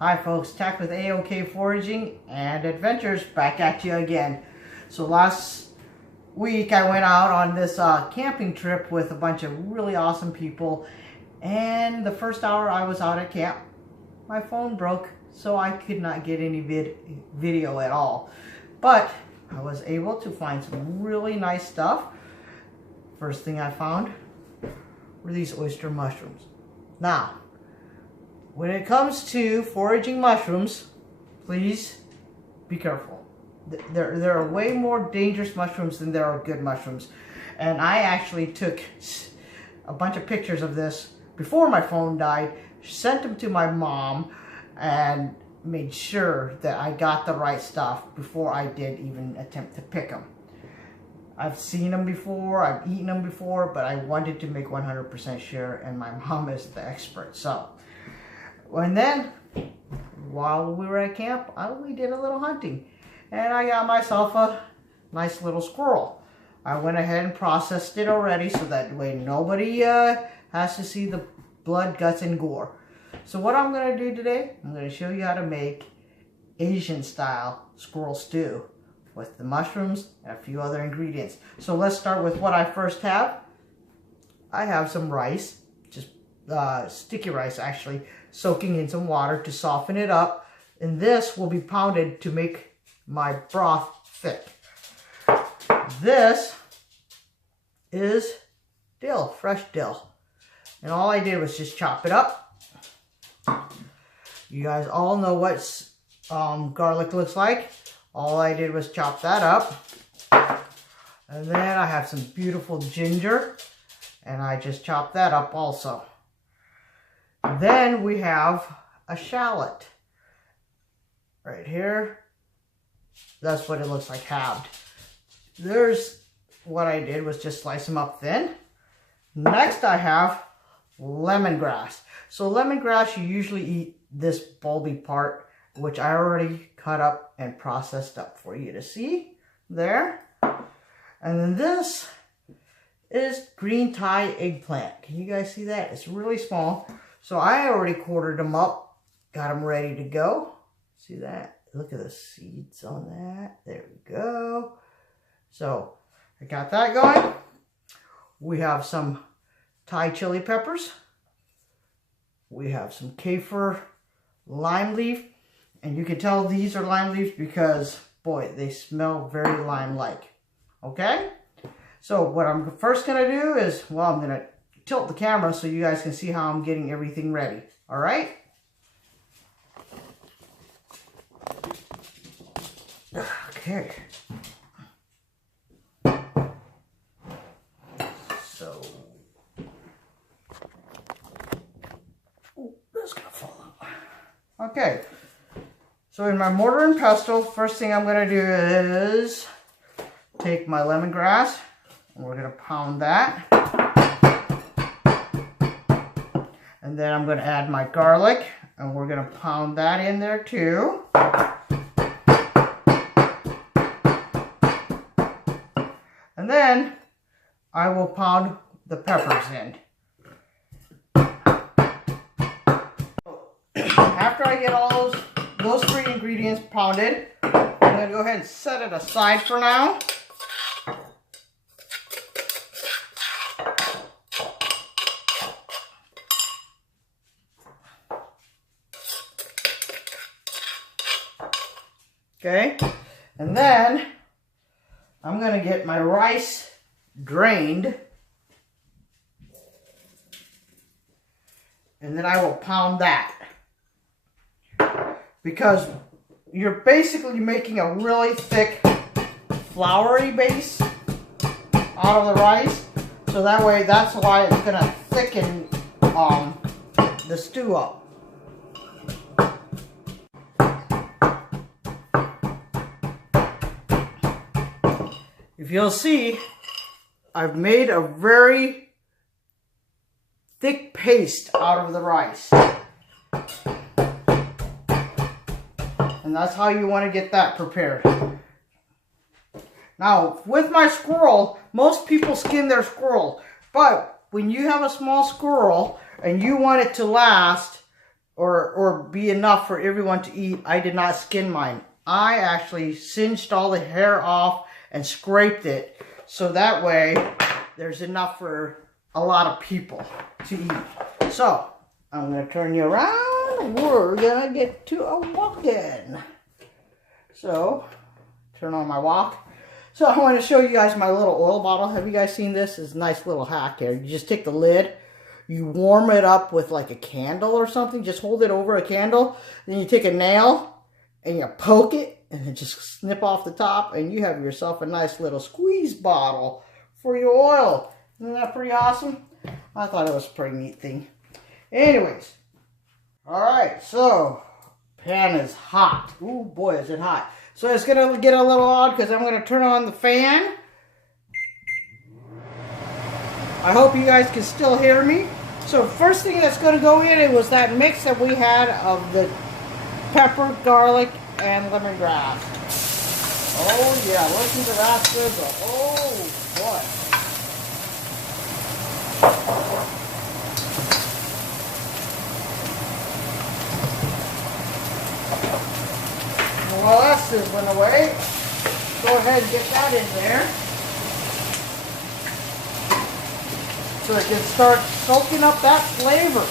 Hi folks, Tack with AOK Foraging and Adventures back at you again. So last week I went out on this camping trip with a bunch of really awesome people, and the first hour I was out at camp, my phone broke, so I could not get any video at all. But I was able to find some really nice stuff. First thing I found were these oyster mushrooms. Now, when it comes to foraging mushrooms, please be careful. There are way more dangerous mushrooms than there are good mushrooms. And I actually took a bunch of pictures of this before my phone died, sent them to my mom, and made sure that I got the right stuff before I did even attempt to pick them. I've seen them before, I've eaten them before, but I wanted to make 100% sure, and my mom is the expert. So, and then, while we were at camp, we did a little hunting. And I got myself a nice little squirrel. I went ahead and processed it already, so that way nobody has to see the blood, guts, and gore. So what I'm going to do today, I'm going to show you how to make Asian style squirrel stew with the mushrooms and a few other ingredients. So let's start with what I first have. I have some rice, just sticky rice actually, soaking in some water to soften it up, and this will be pounded to make my broth thick. This is dill, fresh dill, and all I did was just chop it up. You guys all know what garlic looks like. All I did was chop that up, and then I have some beautiful ginger, and I just chopped that up also. Then we have a shallot right here. That's what it looks like halved. There's what I did was just slice them up thin. Next I have lemongrass. So lemongrass, you usually eat this bulby part, which I already cut up and processed up for you to see there. And then this is green Thai eggplant. Can you guys see that? It's really small. So I already quartered them up, got them ready to go. See that? Look at the seeds on that. There we go. So I got that going. We have some Thai chili peppers. We have some kaffir lime leaf. And you can tell these are lime leaves because, boy, they smell very lime-like. Okay? So what I'm first going to do is, well, I'm going to tilt the camera so you guys can see how I'm getting everything ready. All right? Okay. So, that's gonna fall out. Okay. So in my mortar and pestle, first thing I'm gonna do is take my lemongrass, and we're gonna pound that. And then I'm going to add my garlic, and we're going to pound that in there too. And then I will pound the peppers in. After I get all those three ingredients pounded, I'm going to go ahead and set it aside for now. Okay, and then I'm going to get my rice drained, and then I will pound that, because you're basically making a really thick floury base out of the rice, so that way, that's why it's going to thicken the stew up. If you'll see, I've made a very thick paste out of the rice. And that's how you want to get that prepared. Now, with my squirrel, most people skin their squirrel. But when you have a small squirrel and you want it to last or be enough for everyone to eat, I did not skin mine. I actually singed all the hair off and scraped it, so that way there's enough for a lot of people to eat. So I'm going to turn you around. We're going to get to a walk-in. So turn on my wok. So I want to show you guys my little oil bottle. Have you guys seen this? It's a nice little hack here. You just take the lid, you warm it up with like a candle or something. Just hold it over a candle. Then you take a nail and you poke it and then just snip off the top, and you have yourself a nice little squeeze bottle for your oil. Isn't that pretty awesome? I thought it was a pretty neat thing. Anyways, all right, so pan is hot. Ooh, boy, is it hot. So it's going to get a little odd because I'm going to turn on the fan. I hope you guys can still hear me. So first thing that's going to go in, it was that mix that we had of the pepper, garlic, and lemongrass. Oh yeah, listen to that sizzle. Oh boy. While that's sizzling away, go ahead and get that in there, so it can start soaking up that flavor.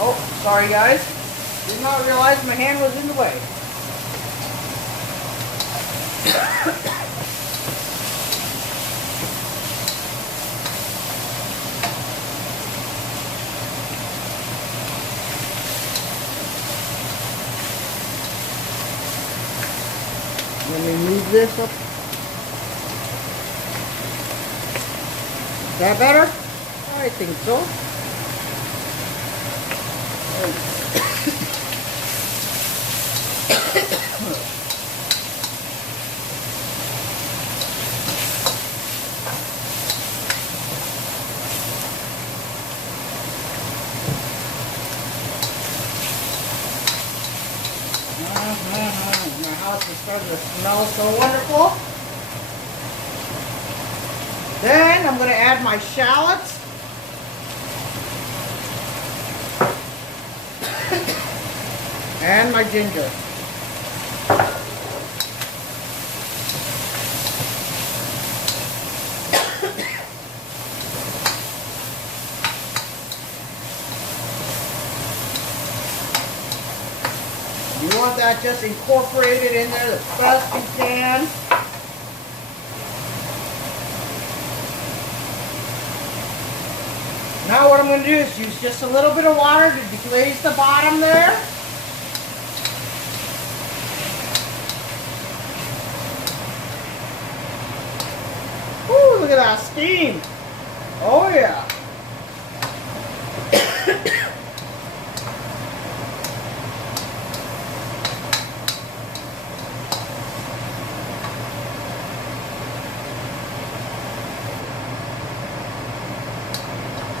Oh, sorry guys. Did not realize my hand was in the way. Let me move this up. Is that better? I think so. My house is starting to smell so wonderful. Then I'm going to add my shallots. And my ginger. You want that just incorporated in there as best you can. Now what I'm going to do is use just a little bit of water to deglaze the bottom there. Ooh, look at that steam. Oh yeah.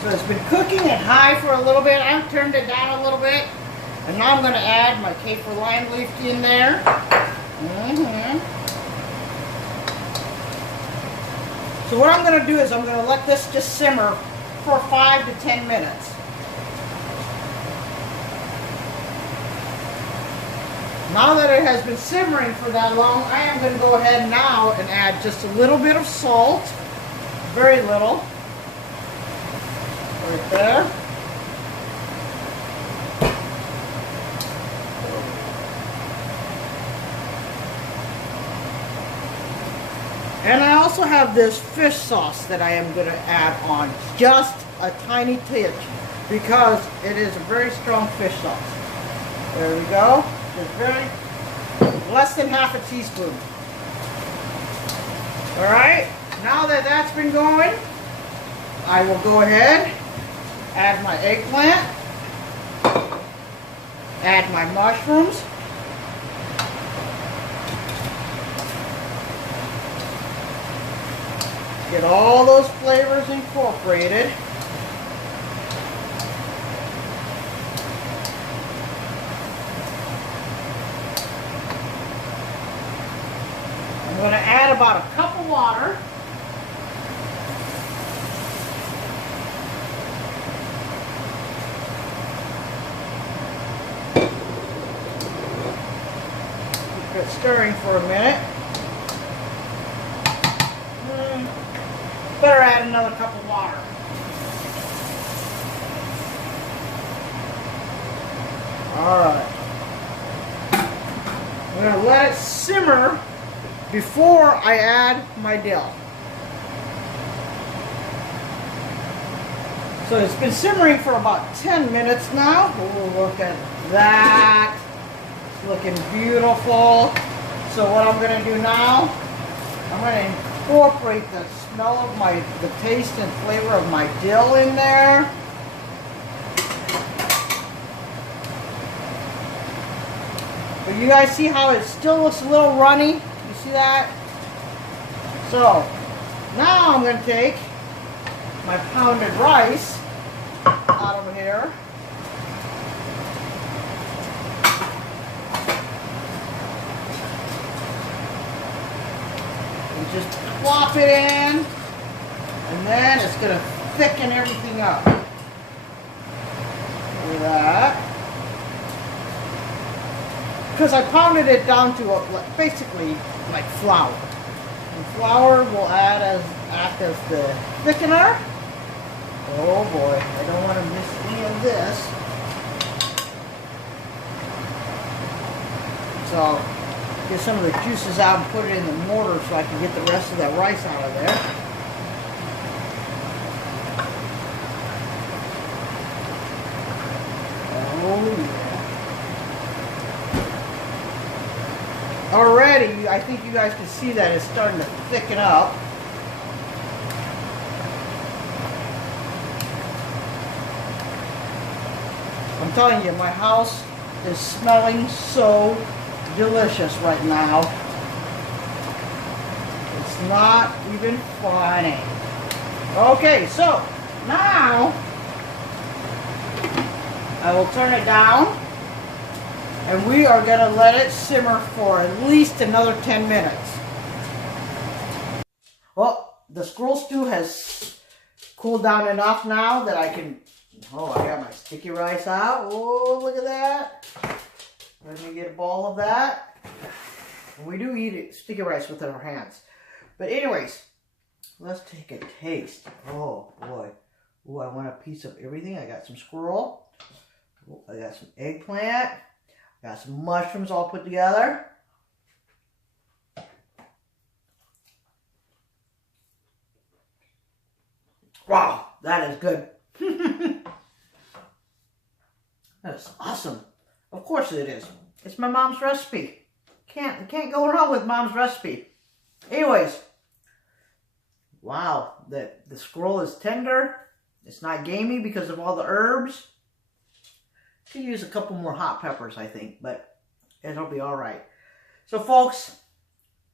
So it's been cooking at high for a little bit. I've turned it down a little bit. And now I'm going to add my kaffir lime leaf in there. So what I'm going to do is I'm going to let this just simmer for 5 to 10 minutes. Now that it has been simmering for that long, I am going to go ahead now and add just a little bit of salt. Very little. Right there. And I also have this fish sauce that I am going to add on, just a tiny touch, because it is a very strong fish sauce. There we go. Just very, less than half a teaspoon. All right. Now that that's been going, I will go ahead, add my eggplant, add my mushrooms, get all those flavors incorporated. I'm going to add about a cup of water. it stirring for a minute. Better add another cup of water. Alright. I'm going to let it simmer before I add my dill. So it's been simmering for about 10 minutes now. Oh, look at that. It's looking beautiful. So what I'm going to do now, I'm going to incorporate the smell of the taste and flavor of my dill in there. But you guys see how it still looks a little runny? You see that? So now I'm going to take my pounded rice out of here. And just plop it in. And then it's going to thicken everything up. Look at that. Because I pounded it down to basically like flour. And flour will act as the thickener. Oh boy, I don't want to miss any of this. So I'll get some of the juices out and put it in the mortar so I can get the rest of that rice out of there. Oh yeah. Already, I think you guys can see that it's starting to thicken up. I'm telling you, my house is smelling so delicious right now. It's not even funny. Okay, so now I will turn it down and we are going to let it simmer for at least another 10 minutes. Well, the squirrel stew has cooled down enough now that I can... Oh, I got my sticky rice out. Oh, look at that. Let me get a ball of that. And we do eat sticky rice with our hands. But anyways, let's take a taste. Oh, boy. Oh, I want a piece of everything. I got some squirrel. Oh, I got some eggplant. I got some mushrooms all put together. Wow, that is good. That's awesome. Of course it is. It's my mom's recipe. Can't go wrong with mom's recipe. Anyways, wow, the squirrel is tender. It's not gamey because of all the herbs. Could use a couple more hot peppers, I think, but it'll be all right. So, folks,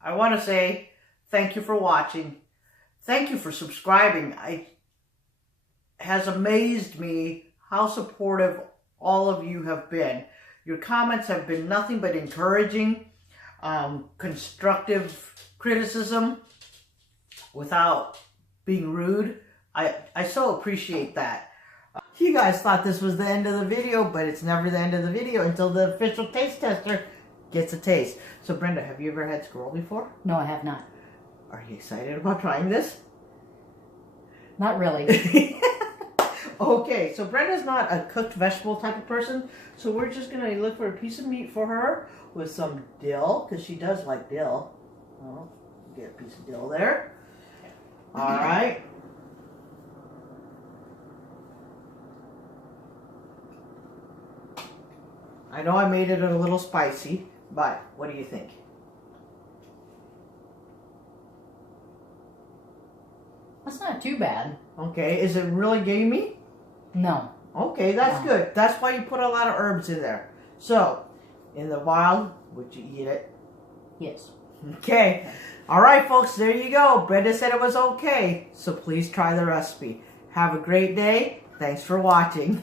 I want to say thank you for watching. Thank you for subscribing. It has amazed me how supportive all of you have been. Your comments have been nothing but encouraging, constructive criticism without being rude. I so appreciate that. You guys thought this was the end of the video, but it's never the end of the video until the official taste tester gets a taste. So Brenda, have you ever had squirrel before? No, I have not. Are you excited about trying this? Not really. Okay, so Brenda's not a cooked vegetable type of person, so we're just going to look for a piece of meat for her with some dill, because she does like dill. Oh, get a piece of dill there. All right. I know I made it a little spicy, but what do you think? That's not too bad. Okay, is it really gamey? No. Okay, that's good. That's why you put a lot of herbs in there. So, in the wild, would you eat it? Yes. Okay. All right, folks, there you go. Brenda said it was okay, so please try the recipe. Have a great day. Thanks for watching.